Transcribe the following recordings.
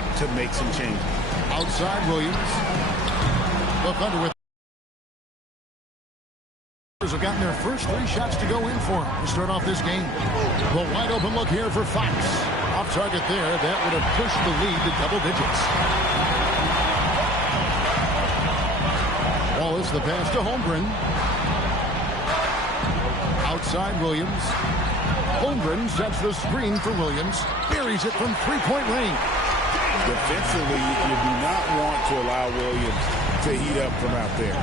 got to make some changes. Outside Williams. Look under with. Have gotten their first 3 shots to go in for him to start off this game. The wide open look here for Fox. Off target there. That would have pushed the lead to double digits. Wallace the pass to Holmgren. Outside Williams. Holmgren sets the screen for Williams. Buries it from 3-point range. Defensively, you do not want to allow Williams to heat up from out there.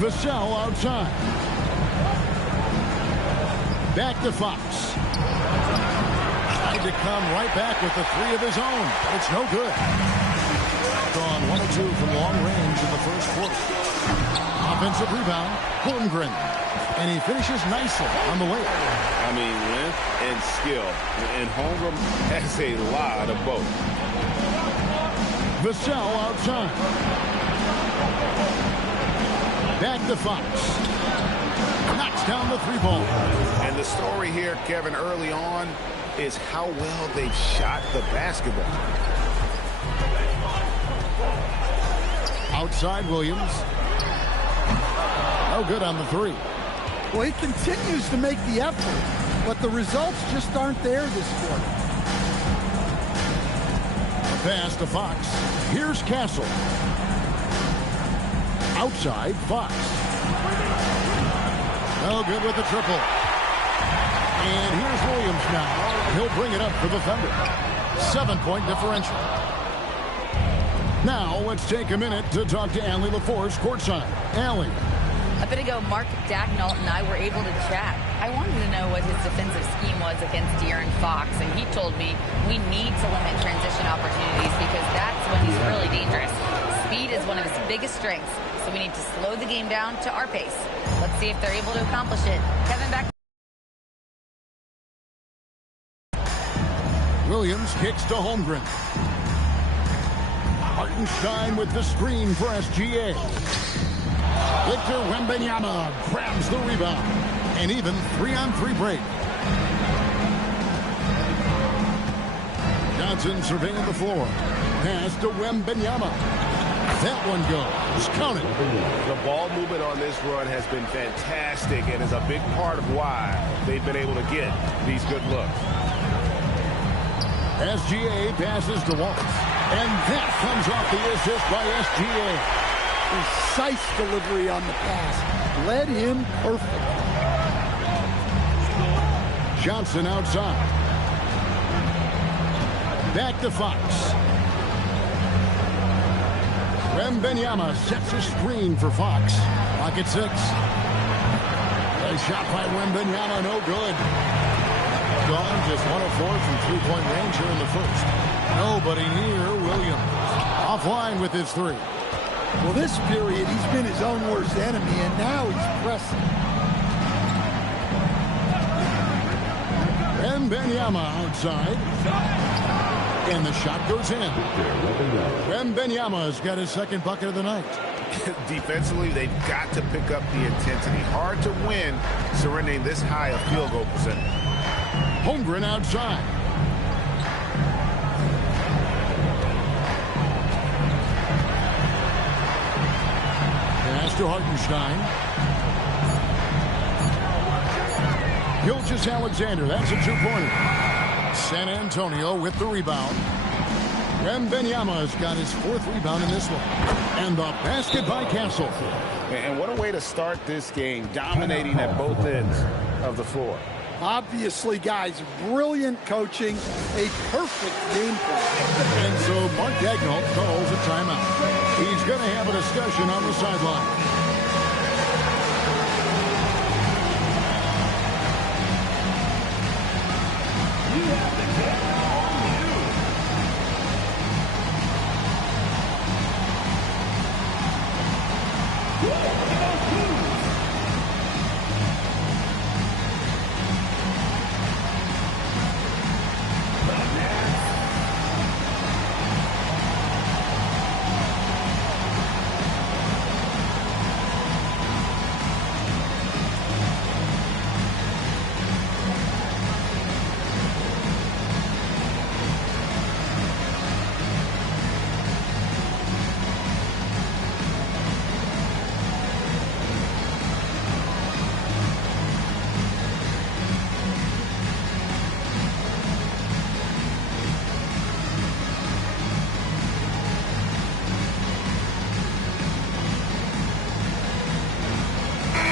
Vassell outside. Back to Fox. Tried to come right back with the 3 of his own. But it's no good. Gone 1 of 2 from long range in the first quarter. Offensive rebound. Holmgren. And he finishes nicely on the way. I mean, length and skill. And Holmgren has a lot of both. Vassell outside. Back to Fox. Knocks down the 3-ball. And the story here, Kevin, early on is how well they've shot the basketball. Outside Williams. No good on the 3. Well, he continues to make the effort, but the results just aren't there this quarter. A pass to Fox. Here's Castle. Outside Fox. No good with the triple. And here's Williams now. He'll bring it up for the Thunder. 7-point differential. Now let's take a minute to talk to Allie LaForce courtside. Allie. A bit ago, Mark Dagnall and I were able to chat. I wanted to know what his defensive scheme was against De'Aaron Fox, and he told me we need to limit transition opportunities because that's when he's really dangerous. Speed is one of his biggest strengths, so we need to slow the game down to our pace. Let's see if they're able to accomplish it. Kevin, back. Williams kicks to Holmgren. Hartenstein with the screen for SGA. Victor Wembanyama grabs the rebound. An even 3-on-3 break. Johnson surveying the floor. Pass to Wembanyama. That one goes. Count it. The ball movement on this run has been fantastic and is a big part of why they've been able to get these good looks. SGA passes to Wallace. And that comes off the assist by SGA. Precise delivery on the pass. Led him perfect. Johnson outside. Back to Fox. Wembanyama sets a screen for Fox. Pocket 6. A shot by Wembanyama, no good. Gone just 1 of 4 from 3-point range here in the first. Nobody near Williams. Offline with his 3. Well, this period, he's been his own worst enemy, and now he's pressing. Wembanyama outside. And the shot goes in. Wembanyama's got his second bucket of the night. Defensively, they've got to pick up the intensity. Hard to win surrendering this high a field goal percentage. Holmgren outside. Pass to Hartenstein. Gilgeous-Alexander, that's a 2-pointer. San Antonio with the rebound. Wembanyama's got his 4th rebound in this one. And the basket by Castle. And what a way to start this game, dominating at both ends of the floor. Obviously, guys, brilliant coaching, a perfect game plan. And so Mark Dagnall calls a timeout. He's going to have a discussion on the sideline.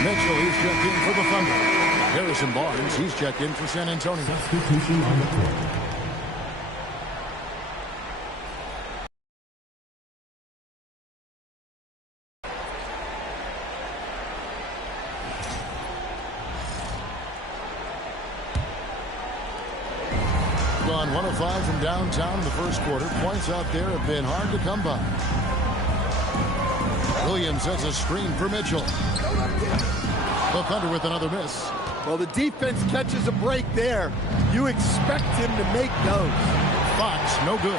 Mitchell, he's checked in for the Thunder. Harrison Barnes, he's checked in for San Antonio. Substitution on the court. Gone 1 of 5 from downtown in the first quarter. Points out there have been hard to come by. Williams has a screen for Mitchell. The Thunder with another miss. Well, the defense catches a break there. You expect him to make those. Fox, no good.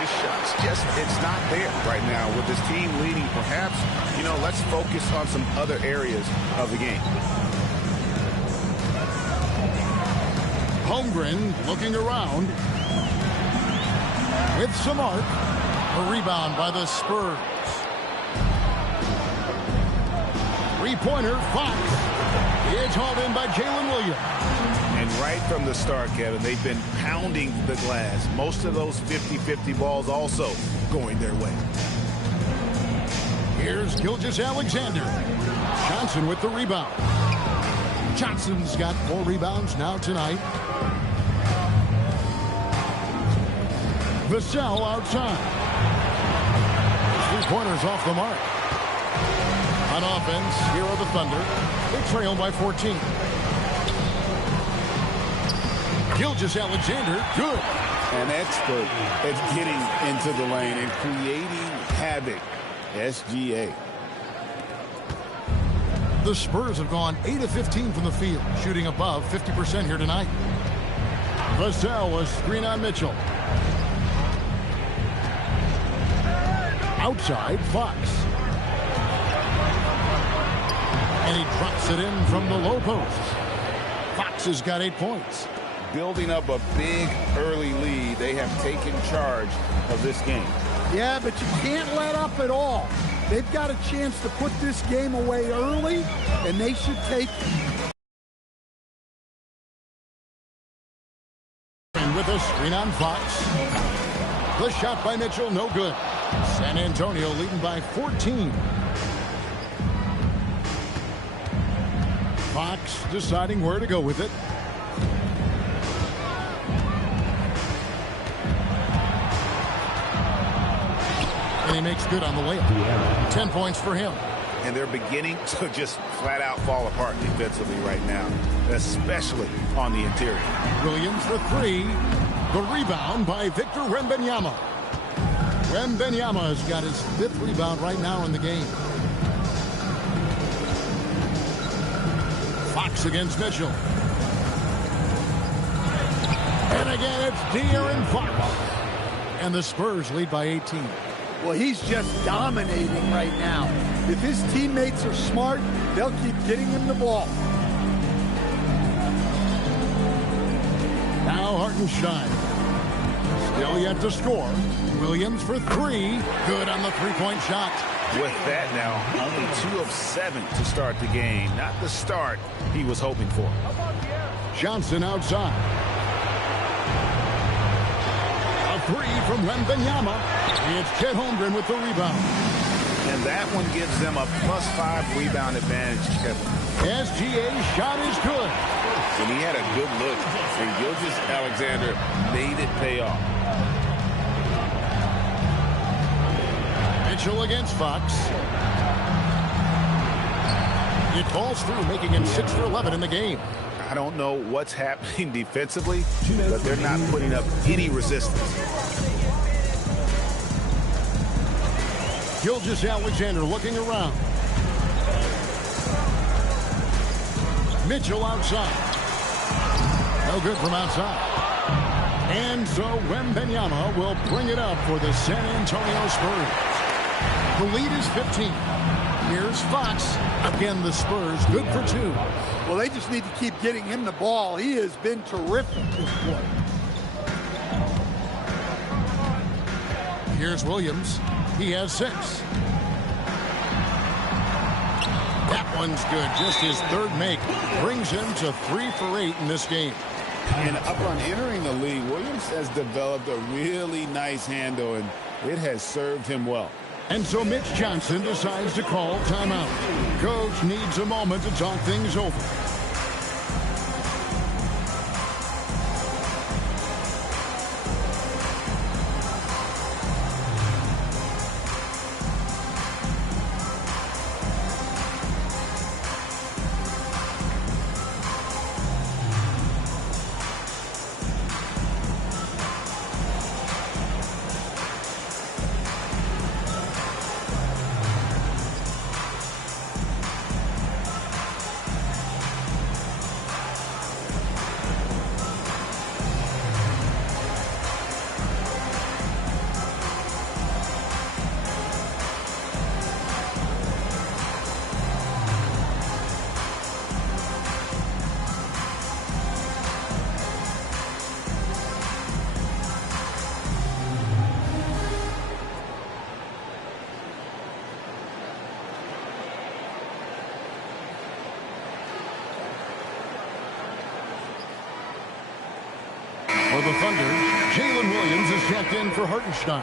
His shot's just, it's not there right now. With this team leading, perhaps, let's focus on some other areas of the game. Holmgren looking around. With some arc. A rebound by the Spurs. Three-pointer, Fox. It's hauled in by Jalen Williams. And right from the start, Kevin, they've been pounding the glass. Most of those 50-50 balls also going their way. Here's Gilgeous-Alexander. Johnson with the rebound. Johnson's got 4 rebounds now tonight. Vassell outside. 3-pointers off the mark. On offense, here are the Thunder. They trail by 14. Gilgeous-Alexander, good. An expert at getting into the lane and creating havoc. SGA. The Spurs have gone 8 of 15 from the field, shooting above 50% here tonight. Vassell was screen on Mitchell. Outside, Fox. And he drops it in from the low post. Fox has got 8 points. Building up a big early lead. They have taken charge of this game. Yeah, but you can't let up at all. They've got a chance to put this game away early, and they should take it. And with a screen on Fox. The shot by Mitchell, no good. San Antonio leading by 14. Fox deciding where to go with it. And he makes good on the layup. 10 points for him. And they're beginning to just flat out fall apart defensively right now, especially on the interior. Williams for 3. The rebound by Victor Wembanyama. Wembanyama has got his 5th rebound right now in the game. Fox against Mitchell. And again, it's De'Aaron Fox. And the Spurs lead by 18. Well, he's just dominating right now. If his teammates are smart, they'll keep getting him the ball. Now Hartenstein. Still yet to score. Williams for 3. Good on the 3-point shot. With that now, only 2 of 7 to start the game. Not the start he was hoping for. Johnson outside. A 3 from Wembanyama. It's Chet Holmgren with the rebound. And that one gives them a +5 rebound advantage, Kevin. SGA's shot is good. And he had a good look. And Gilgeous-Alexander made it pay off. Mitchell against Fox. It falls through, making him 6 for 11 in the game. I don't know what's happening defensively, but they're not putting up any resistance. Gilgeous-Alexander looking around. Mitchell outside. No good from outside. And so Wembanyama will bring it up for the San Antonio Spurs. The lead is 15. Here's Fox. Again, the Spurs good for 2. Well, they just need to keep getting him the ball. He has been terrific this quarter. Here's Williams. He has 6. That one's good. Just his 3rd make. Brings him to 3 for 8 in this game. And upon entering the league, Williams has developed a really nice handle, and it has served him well. And so Mitch Johnson decides to call timeout. Coach needs a moment to talk things over. For the Thunder, Jalen Williams is checked in for Hartenstein.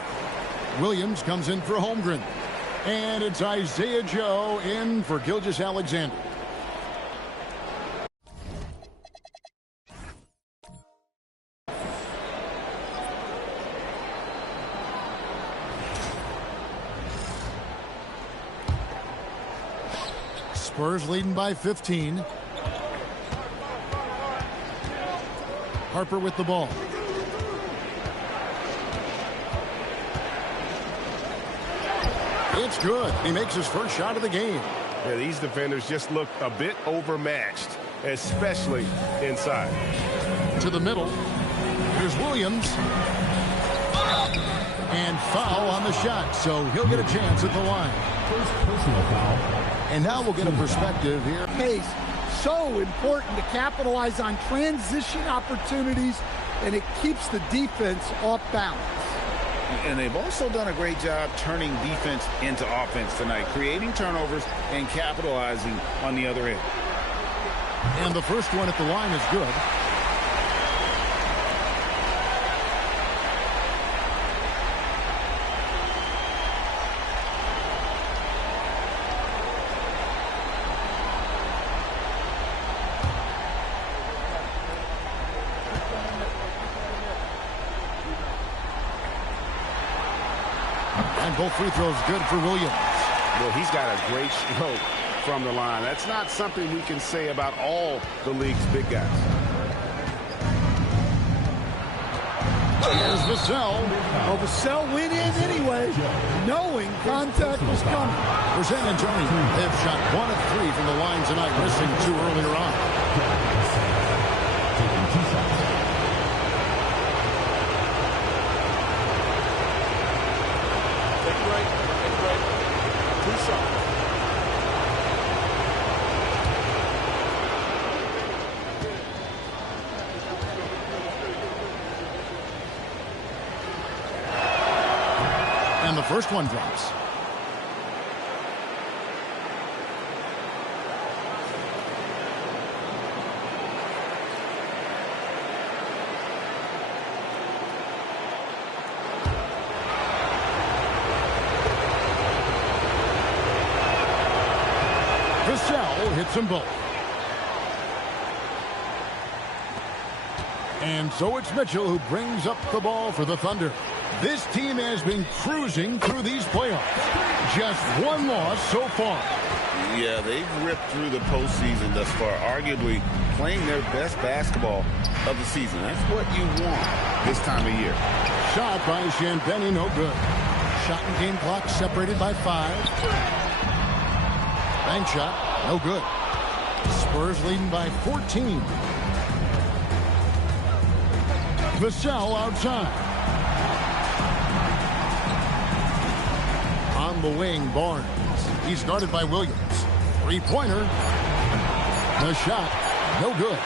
Williams comes in for Holmgren. And it's Isaiah Joe in for Gilgeous-Alexander. Spurs leading by 15. Harper with the ball. It's good. He makes his first shot of the game. Yeah, these defenders just look a bit overmatched, especially inside. To the middle. Here's Williams. And foul on the shot, so he'll get a chance at the line. First personal foul. And now we'll get a perspective here. Pace. So important to capitalize on transition opportunities, and it keeps the defense off balance. And they've also done a great job turning defense into offense tonight, creating turnovers and capitalizing on the other end. And the first one at the line is good. And both free throws good for Williams. Well, he's got a great stroke from the line. That's not something we can say about all the league's big guys. Here's Vassell. Well, Vassell went in anyway, knowing contact was coming. For San Antonio, they've shot 1 of 3 from the line tonight, missing 2 earlier on. Taking 2 shots. And the first one drops. Vassell hits them both. And so it's Mitchell who brings up the ball for the Thunder. This team has been cruising through these playoffs. Just 1 loss so far. Yeah, they've ripped through the postseason thus far, arguably playing their best basketball of the season. That's what you want this time of year. Shot by Champagnie, no good. Shot and game clock separated by 5. Bank shot, no good. Spurs leading by 14. Vassell outside. On the wing, Barnes. He's guarded by Williams. 3-pointer. The shot, no good.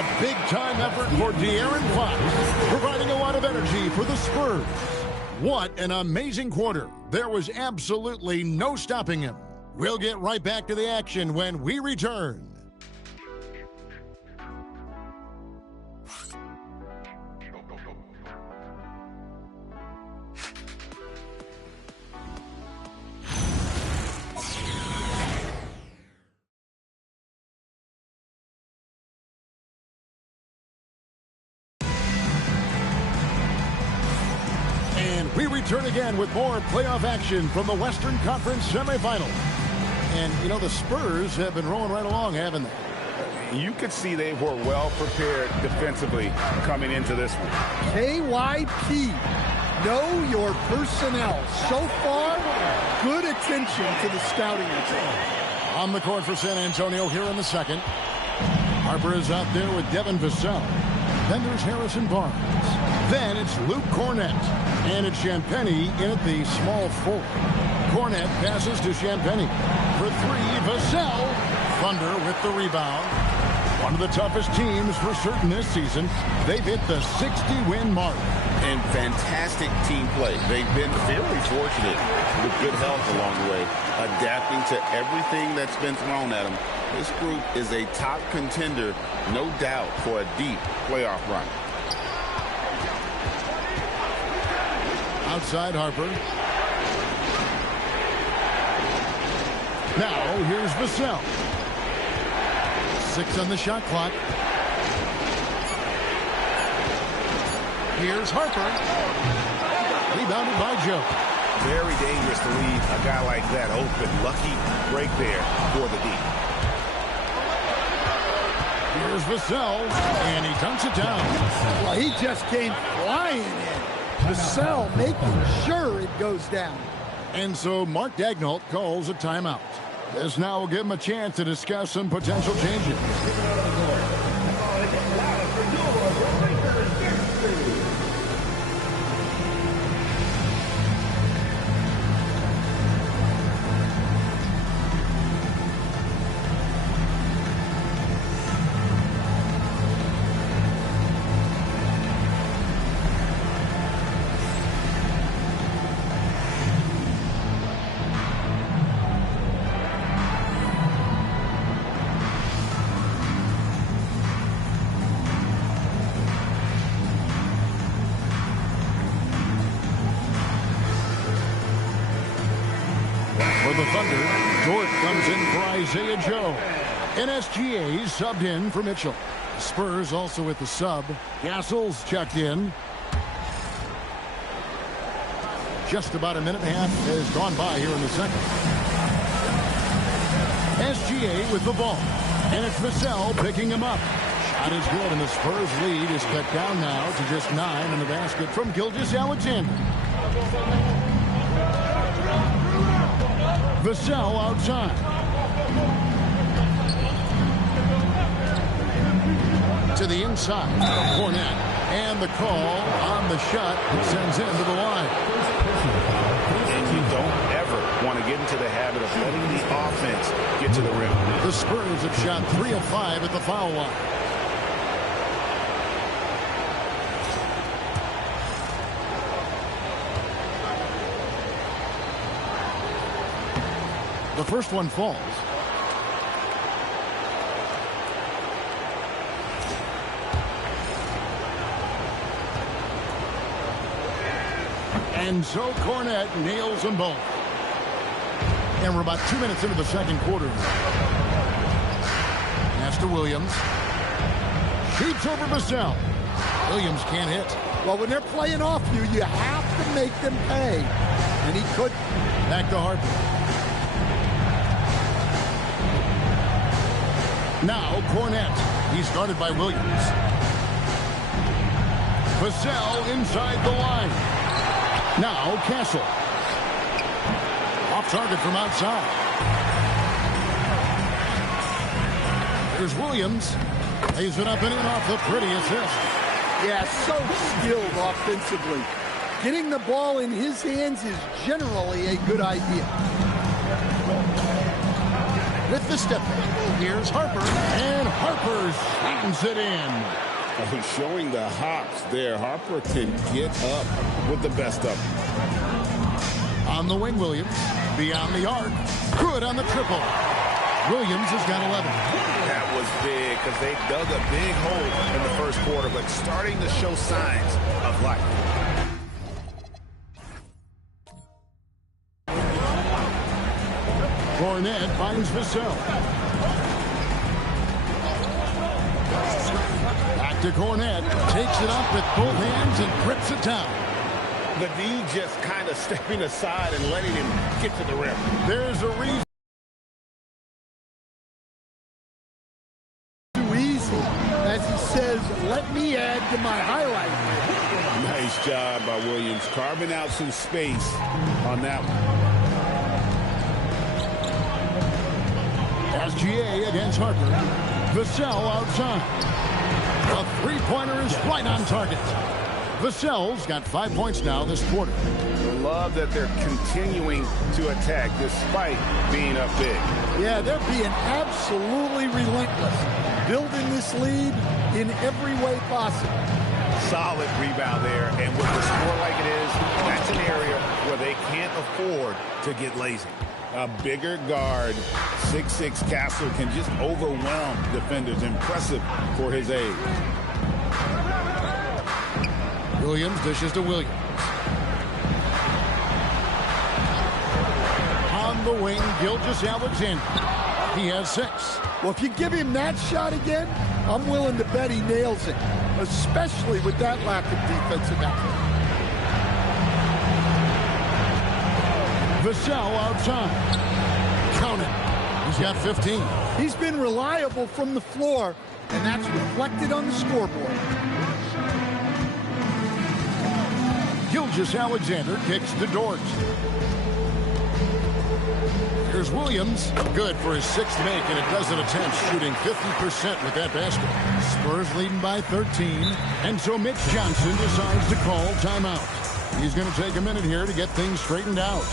A big-time effort for De'Aaron Fox, providing a lot of energy for the Spurs. What an amazing quarter. There was absolutely no stopping him. We'll get right back to the action when we return. We return again with more playoff action from the Western Conference semifinals. And, you know, the Spurs have been rolling right along, haven't they? You could see they were well prepared defensively coming into this one. KYP, know your personnel. So far, good attention to the scouting report. On the court for San Antonio here in the second. Harper is out there with Devin Vassell. Then there's Harrison Barnes. Then it's Luke Cornett. And it's Champagnie in at the small forward. Cornett passes to Champagnie. For three, Vassell. Thunder with the rebound. One of the toughest teams for certain this season. They've hit the 60-win mark. And fantastic team play. They've been fairly fortunate with good health along the way, adapting to everything that's been thrown at them. This group is a top contender, no doubt, for a deep playoff run. Outside Harper. Now here's Vassell. 6 on the shot clock. Here's Harper. Rebounded by Joe. Very dangerous to leave a guy like that open. Lucky break there for the D. Here's Vassell, and he dunks it down. Well, he just came flying in. Vassell making sure it goes down. And so Mark Daigneault calls a timeout. This now will give him a chance to discuss some potential changes. For the Thunder, Dort comes in for Isaiah Joe. NSGA subbed in for Mitchell. Spurs also with the sub. Gassol's checked in. Just about a minute and a half has gone by here in the second. SGA with the ball. And it's Vassell picking him up. Shot is good, and the Spurs lead is cut down now to just 9 in the basket from Gilgeous-Alexander. Vassell outside. To the inside. Cornett. And the call on the shot sends him to the line. And you don't ever want to get into the habit of letting the offense get to the rim. The Spurs have shot 3 of 5 at the foul line. The first one falls. And so Cornett nails them both. And we're about 2 minutes into the second quarter. Pass to Williams. Shoots over Vassell. Williams can't hit. Well, when they're playing off you, you have to make them pay. And he couldn't. Back to Harper. Now Cornett. He's guarded by Williams. Vassell inside the line. Now Castle. Off target from outside. There's Williams. Lays it up and in off the pretty assist. Yeah, so skilled offensively. Getting the ball in his hands is generally a good idea. with the step. Here's Harper, and Harper slams it in. Showing the hops there. Harper can get up with the best of them. On the wing, Williams. Beyond the arc. Good on the triple. Williams has got 11. That was big because they dug a big hole in the first quarter, but starting to show signs of life. Cornette finds Vassell. Back to Cornette. Takes it up with both hands and grips it down. The D just kind of stepping aside and letting him get to the rim. There's a reason. Too easy. As he says, let me add to my highlight. Nice job by Williams, carving out some space on that one. SGA against Harper. Vassell outside. A three-pointer is right on target. Vassell's got 5 points now this quarter. Love that they're continuing to attack despite being up big. Yeah, they're being absolutely relentless. Building this lead in every way possible. Solid rebound there, and with the score like it is, that's an area where they can't afford to get lazy. A bigger guard, 6'6" Castle, can just overwhelm defenders. Impressive for his age. Williams dishes to Williams. On the wing, Gilgeous-Alexander. He has 6. Well, if you give him that shot again, I'm willing to bet he nails it, especially with that lack of defensive effort. Vassell outside. Count it. He's got 15. He's been reliable from the floor, and that's reflected on the scoreboard. Gilgeous-Alexander kicks to Dort. Here's Williams. Good for his 6th make in a dozen attempts, shooting 50% with that basket. Spurs leading by 13, and so Mitch Johnson decides to call timeout. He's going to take a minute here to get things straightened out.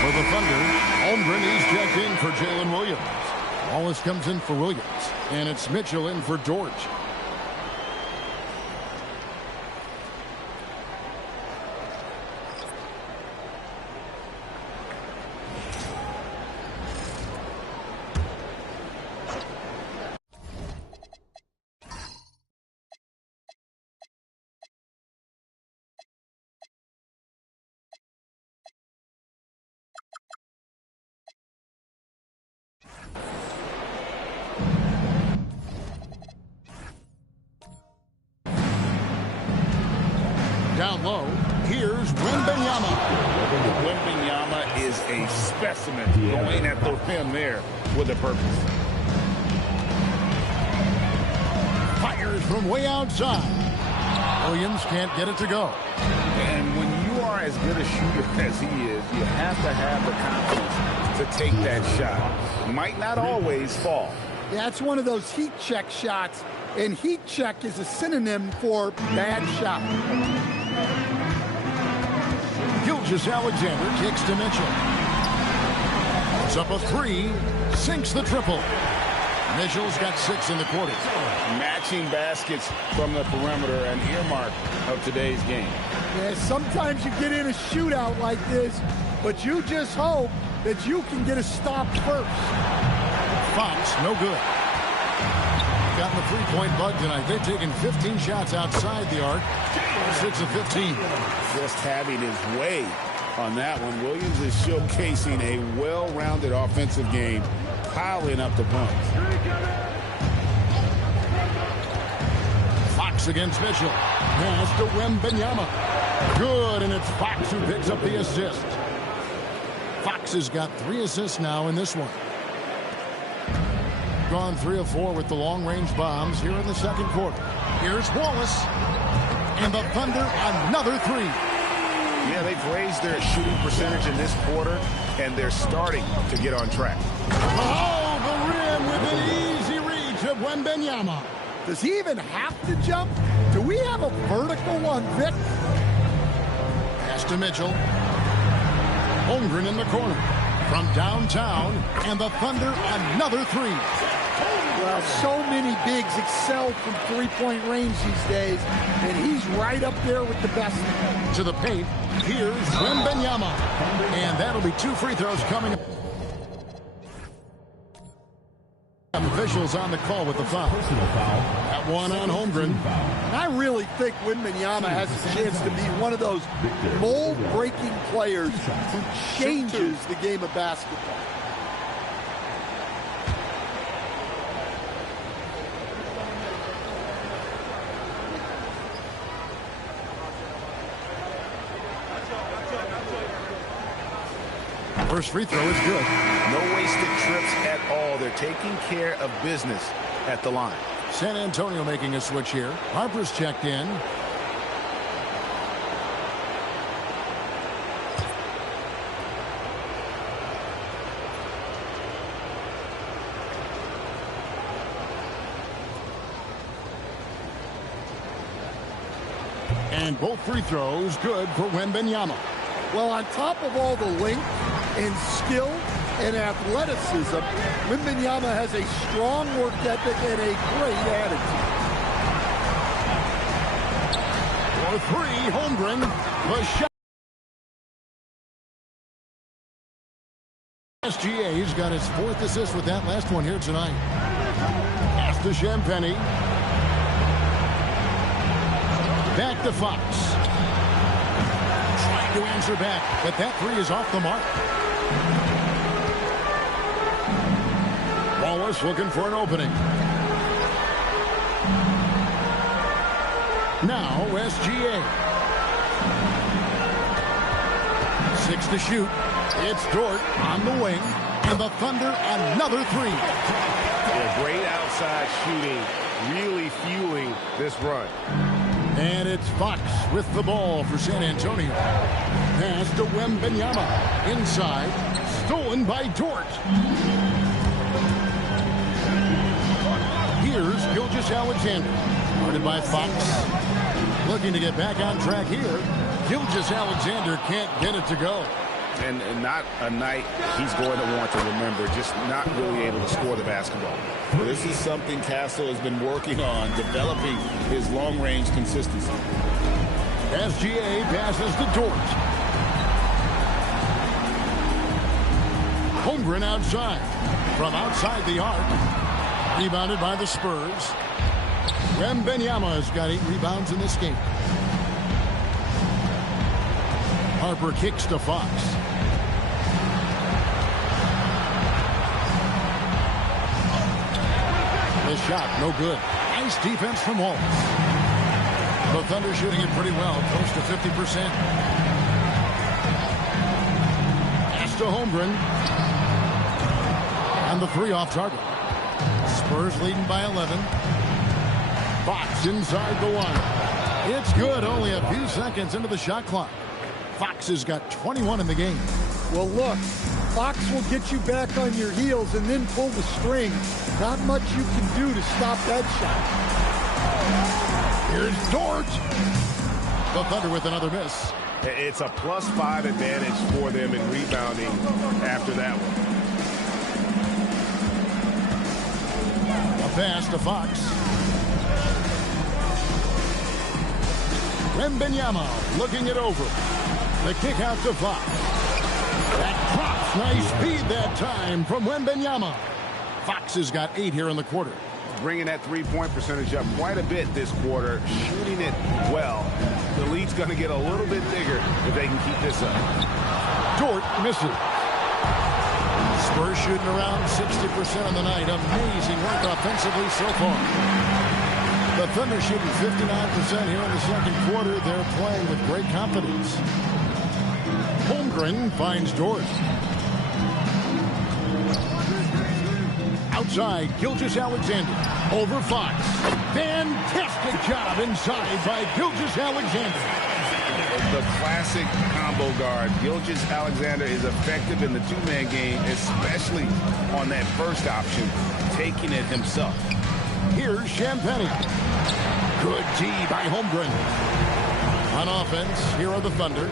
For the Thunder, Holmgren is checked in for Jalen Williams. Wallace comes in for Williams, and it's Mitchell in for George. Down low, here's Wembanyama. Wembanyama is a specimen going at the rim there with a purpose. Fires from way outside. Williams can't get it to go. And when you are as good a shooter as he is, you have to have the confidence to take that shot. Might not always fall. Yeah, it's one of those heat check shots, and heat check is a synonym for bad shot. Gilgeous-Alexander kicks to Mitchell. It's up a 3, sinks the triple. Mitchell's got 6 in the quarter. Matching baskets from the perimeter, an earmark of today's game. Yeah, sometimes you get in a shootout like this, but you just hope that you can get a stop first. Fox, no good. Gotten the three-point bug tonight. They've taken 15 shots outside the arc. 6 of 15. Just having his way on that one. Williams is showcasing a well-rounded offensive game, piling up the points. Fox against Mitchell. Pass to Wembanyama. Good, and it's Fox who picks up the assist. Fox has got 3 assists now in this one. Gone 3 of 4 with the long-range bombs here in the second quarter. Here's Wallace. And the Thunder, another 3. Yeah, they've raised their shooting percentage in this quarter, and they're starting to get on track. Oh, the rim with an easy reach of Wembanyama. Does he even have to jump? Do we have a vertical on Vic? Pass to Mitchell. Holmgren in the corner. From downtown, and the Thunder, another 3. Well, so many bigs excel from three-point range these days, and he's right up there with the best. To the paint, here's Wembanyama. And that'll be 2 free throws coming up. Officials on the call with the foul. Personal foul. That one on Holmgren. And I really think Wembanyama has a chance to be one of those mold-breaking players who changes the game of basketball. First free throw is good. No wasted trips at all. They're taking care of business at the line. San Antonio making a switch here. Harper's checked in. And both free throws good for Wembanyama. Well, on top of all the length and skill and athleticism, Wembanyama has a strong work ethic and a great attitude. For 3, Holmgren. The shot. SGA's got his 4th assist with that last one here tonight. Pass to Champagny. Back to Fox. Trying to answer back, but that 3 is off the mark. Wallace looking for an opening. Now SGA. 6 to shoot. It's Dort on the wing. And the Thunder, another 3. Yeah, great outside shooting, really fueling this run. And it's Fox with the ball for San Antonio. Pass to Wembanyama. Inside. Stolen by Dort. Here's Gilgeous-Alexander. Guarded by Fox. Looking to get back on track here. Gilgeous-Alexander can't get it to go. And not a night he's going to want to remember, just not really able to score the basketball. This is something Castle has been working on, developing his long-range consistency. SGA passes to Dort. Holmgren outside. From outside the arc. Rebounded by the Spurs. Wembanyama has got 8 rebounds in this game. Harper kicks to Fox. The shot, no good. Nice defense from Wallace. The Thunder shooting it pretty well, close to 50%. Pass to Holmgren. And the 3 off target. Spurs leading by 11. Fox inside the 1. It's good, only a few seconds into the shot clock. Fox has got 21 in the game. Well, look, Fox will get you back on your heels and then pull the string. Not much you can do to stop that shot. Here's Dort. The Thunder with another miss. It's a +5 advantage for them in rebounding after that one. pass to Fox. Wembanyama looking it over. The kick out to Fox. That drops. Nice speed that time from Wembanyama. Fox has got 8 here in the quarter. Bringing that three-point percentage up quite a bit this quarter, shooting it well. The lead's going to get a little bit bigger if they can keep this up. Dort misses. Spurs shooting around 60% on the night. Amazing work offensively so far. The Thunder shooting 59% here in the second quarter. They're playing with great confidence. Holmgren finds Dort. Outside, Gilgeous-Alexander. Over Fox. Fantastic job inside by Gilgeous-Alexander. The classic combo guard. Gilgeous-Alexander is effective in the two-man game, especially on that first option, taking it himself. Here's Champagnie. Good D by Holmgren. On offense, here are the Thunder.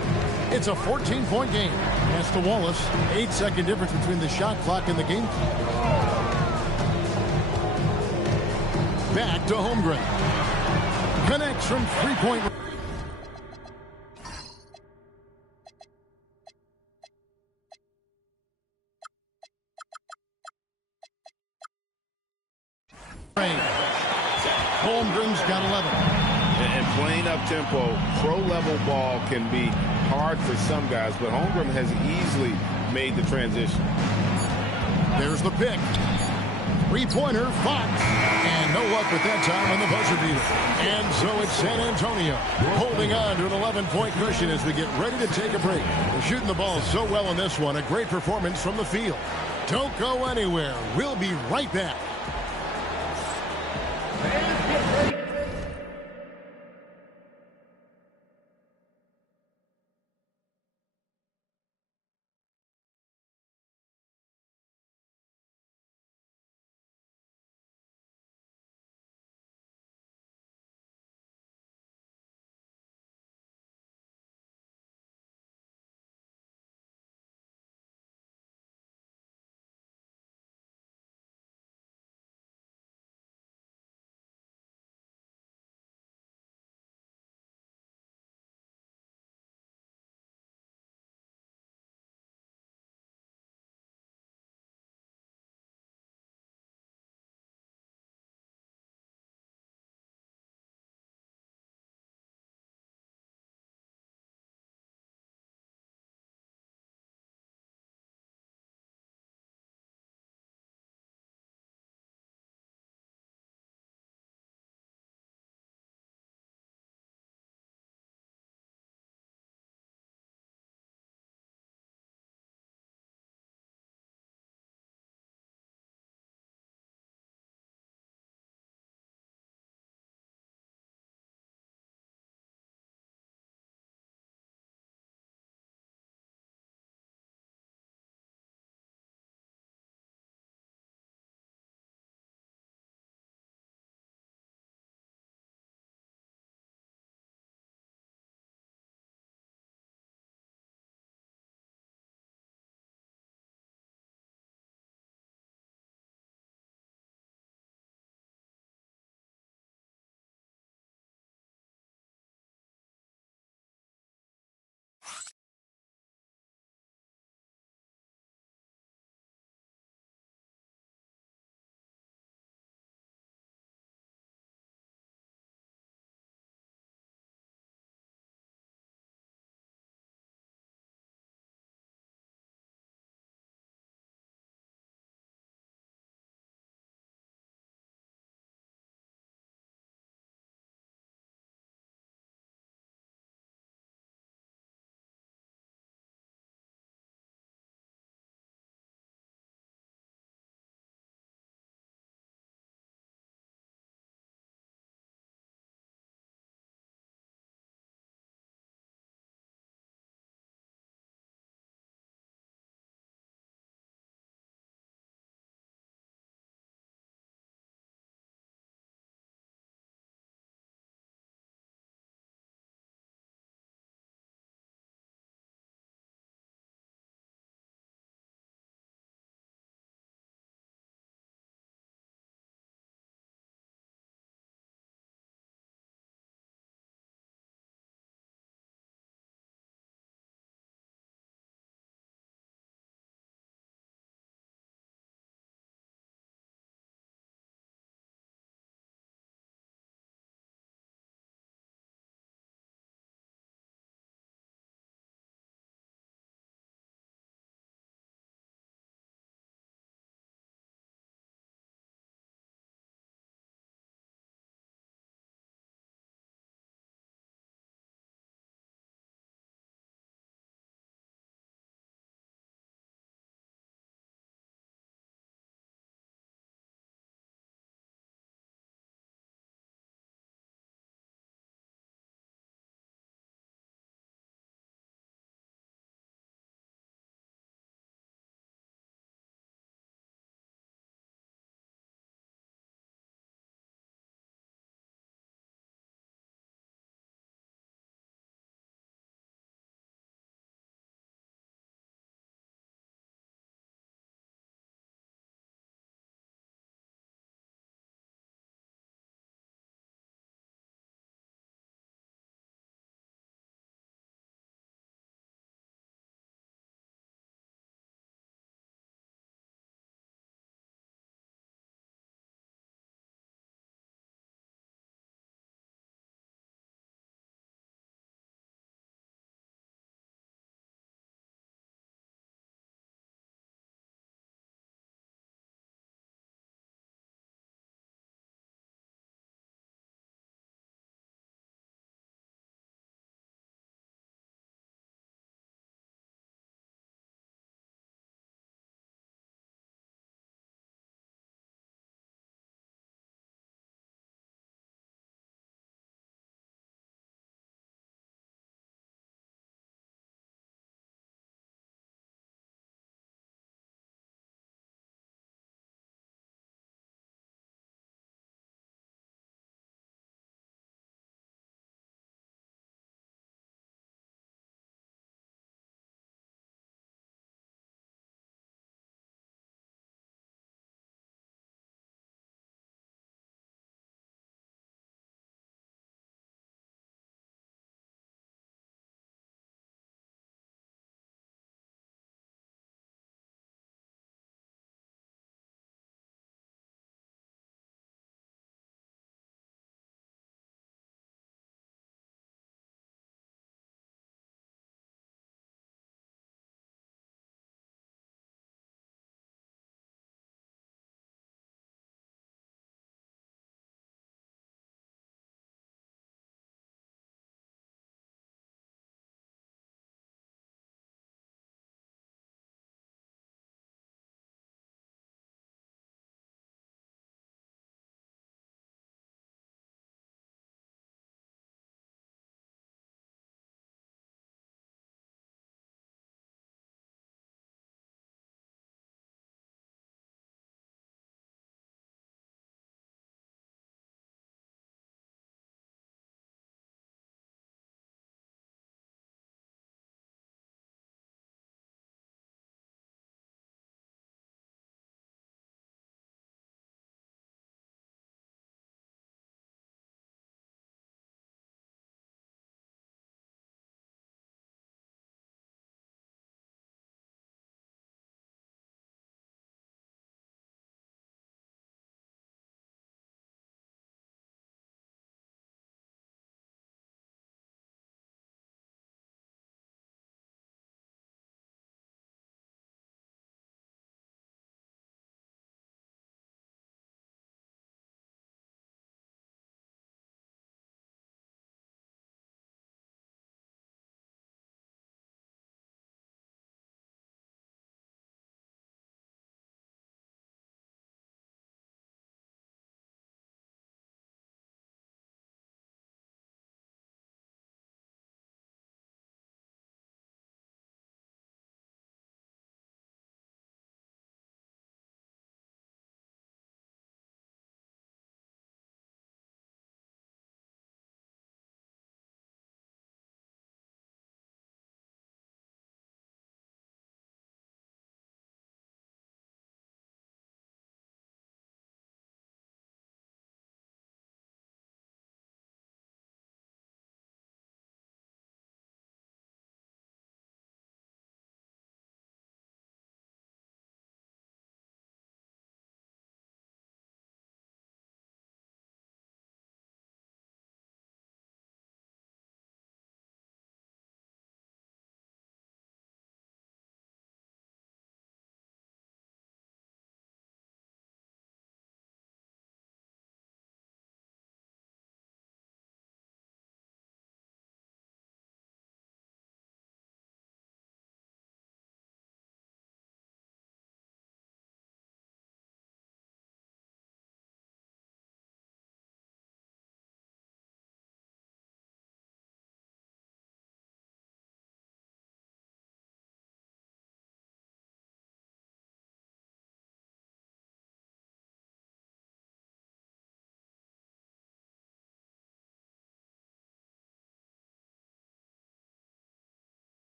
It's a 14-point game. Pass to Wallace. 8-second difference between the shot clock and the game clock. Back to Holmgren. Connects from three-point. Holmgren's got 11. And playing up-tempo, pro-level ball can be hard for some guys, but Holmgren has easily made the transition. There's the pick. Three-pointer, Fox. And no luck with that time on the buzzer beater. And so it's San Antonio holding on to an 11-point cushion as we get ready to take a break. They're shooting the ball so well in this one. A great performance from the field. Don't go anywhere. We'll be right back.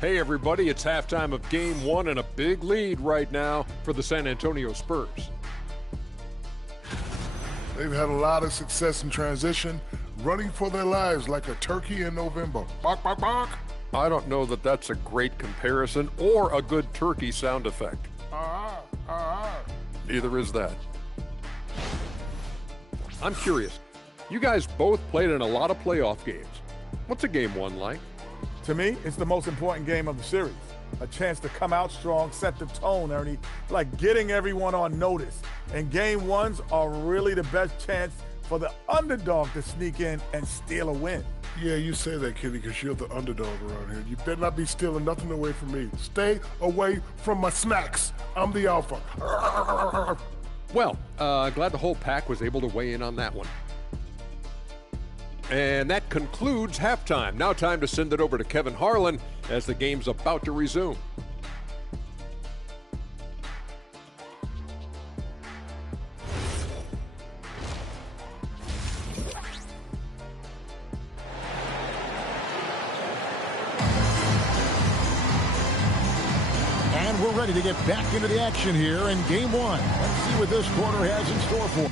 Hey everybody, it's halftime of game one and a big lead right now for the San Antonio Spurs. They've had a lot of success in transition, running for their lives like a turkey in November. Bark, bark, bark. I don't know that that's a great comparison or a good turkey sound effect. Neither is that. I'm curious. You guys both played in a lot of playoff games. What's a game one like? To me, it's the most important game of the series. A chance to come out strong, set the tone, Ernie, like getting everyone on notice. And game ones are really the best chance for the underdog to sneak in and steal a win. Yeah, you say that, Kenny, because you're the underdog around here. You better not be stealing nothing away from me. Stay away from my snacks. I'm the alpha. Well, glad the whole pack was able to weigh in on that one. And that concludes halftime. Now time to send it over to Kevin Harlan as the game's about to resume. And we're ready to get back into the action here in game one. Let's see what this quarter has in store for.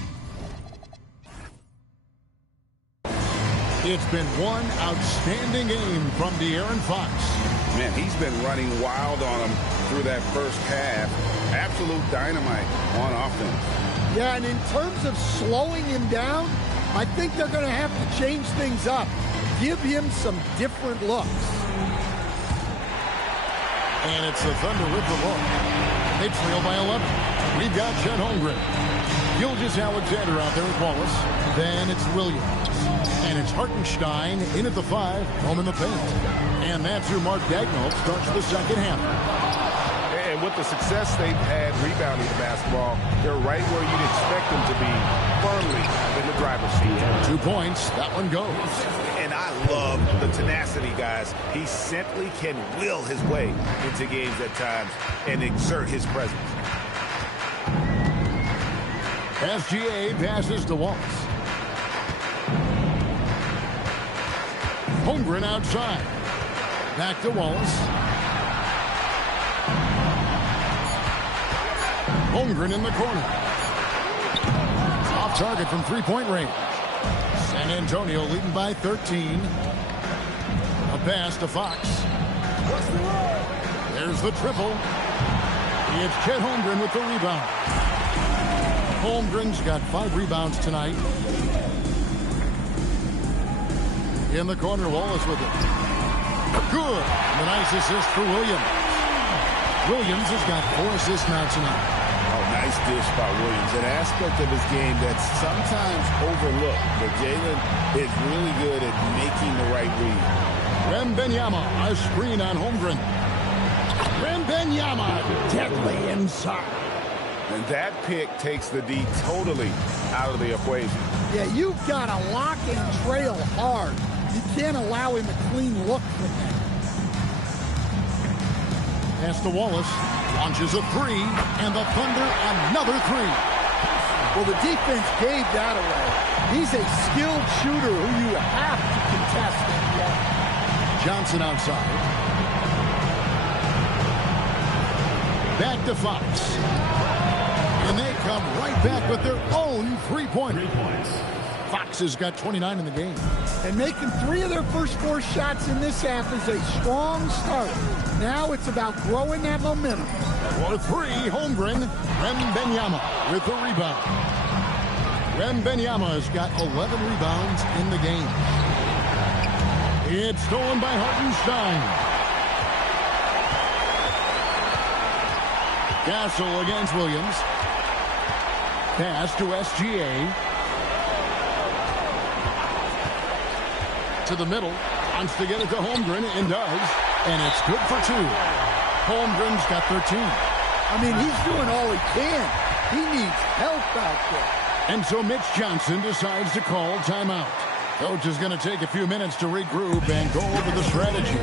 It's been one outstanding game from De'Aaron Fox. Man, he's been running wild on him through that first half. Absolute dynamite on offense. Yeah, and in terms of slowing him down, I think they're going to have to change things up. Give him some different looks. And it's the Thunder with the ball. They trail by 11. We've got Chet Holmgren. Gilgeous-Alexander out there with Wallace. Then it's Williams. And it's Hartenstein in at the 5, home in the paint. And that's who Mark Daigneault starts the second half. And with the success they've had rebounding the basketball, they're right where you'd expect them to be, firmly in the driver's seat. 2 points. That one goes. And I love the tenacity, guys. He simply can will his way into games at times and exert his presence. SGA passes to Wallace. Holmgren outside. Back to Wallace. Holmgren in the corner. Off target from three-point range. San Antonio leading by 13. A pass to Fox. There's the triple. It's Chet Holmgren with the rebound. Holmgren's got 5 rebounds tonight. In the corner, Wallace with it. Good. The nice assist for Williams. Williams has got 4 assists now tonight. Oh, nice dish by Williams. An aspect of his game that's sometimes overlooked, but Jalen is really good at making the right read. Wembanyama, a screen on Holmgren. Wembanyama, deadly inside. And that pick takes the D totally out of the equation. Yeah, you've got to lock and trail hard. You can't allow him a clean look from that. Pass to Wallace. Launches a 3, and the Thunder another 3. Well, the defense gave that away. He's a skilled shooter who you have to contest. Johnson outside. Back to Fox. And they come right back with their own 3-pointer. 3 points. Fox has got 29 in the game. And making 3 of their first 4 shots in this half is a strong start. Now it's about growing that momentum. For 3, Holmgren. Wembanyama with the rebound. Wembanyama has got 11 rebounds in the game. It's stolen by Hartenstein. Castle against Williams. Pass to SGA. To the middle. Wants to get it to Holmgren and does. And it's good for 2. Holmgren's got 13. I mean, he's doing all he can. He needs help out there. And so Mitch Johnson decides to call timeout. Coach is going to take a few minutes to regroup and go over the strategy.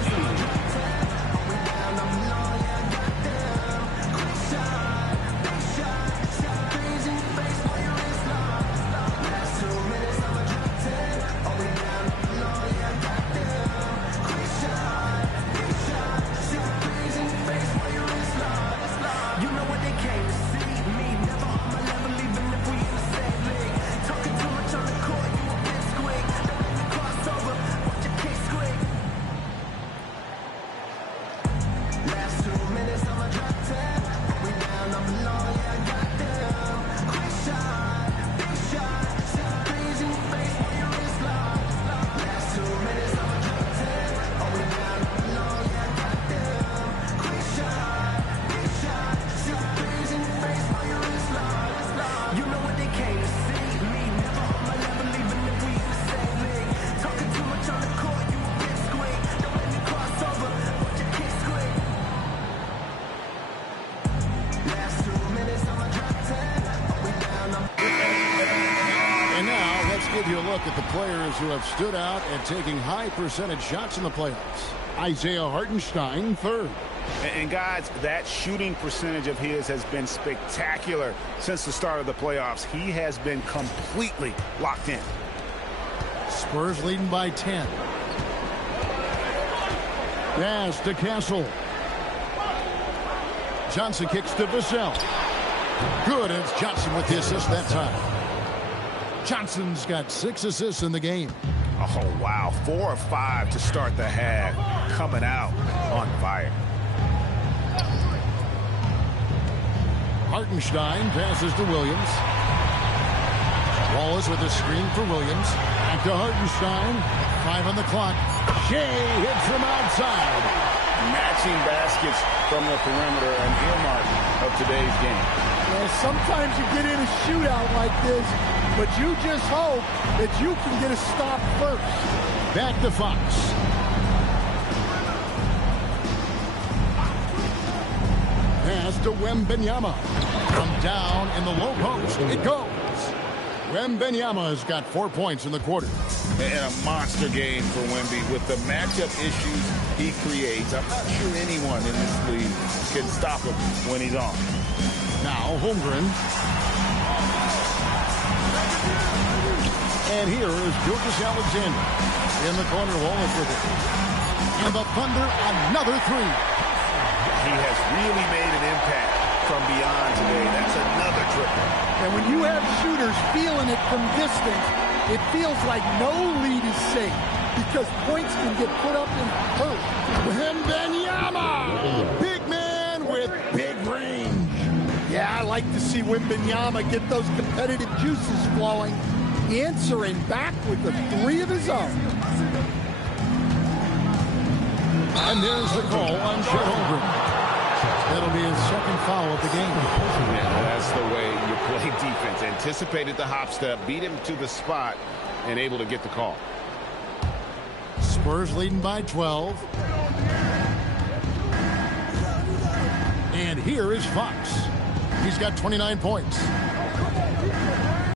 give you a look at the players who have stood out at taking high percentage shots in the playoffs. Isaiah Hartenstein, third. And guys, that shooting percentage of his has been spectacular since the start of the playoffs. He has been completely locked in. Spurs leading by 10. Pass to Castle. Johnson kicks to Vassell. Good, and it's Johnson with the assist that time. Johnson's got 6 assists in the game. Oh, wow. 4 of 5 to start the half. Coming out on fire. Hartenstein passes to Williams. Wallace with a screen for Williams. Back to Hartenstein. 5 on the clock. Shea hits from outside. Matching baskets from the perimeter, an earmark of today's game. Well, sometimes you get in a shootout like this, but you just hope that you can get a stop first. Back to Fox. Pass to Wembanyama. From down in the low post, it goes. Wembanyama has got 4 points in the quarter. And a monster game for Wemby with the matchup issues he creates. I'm not sure anyone in this league can stop him when he's on. Now Holmgren. And here is Gilgeous Alexander. In the corner, Wallace with it. And the Thunder, another 3. He has really made an impact from beyond today. That's another triple. And when you have shooters feeling it from distance, it feels like no lead is safe because points can get put up and hurt. Wembanyama! Big man with big range. Yeah, I like to see Wembanyama get those competitive juices flowing, answering back with the 3 of his own. And there's the call on Chet Holmgren. That'll be his second foul of the game. Yeah, that's the way you play defense. Anticipated the hop step, beat him to the spot, and able to get the call. Spurs leading by 12. And here is Fox. He's got 29 points.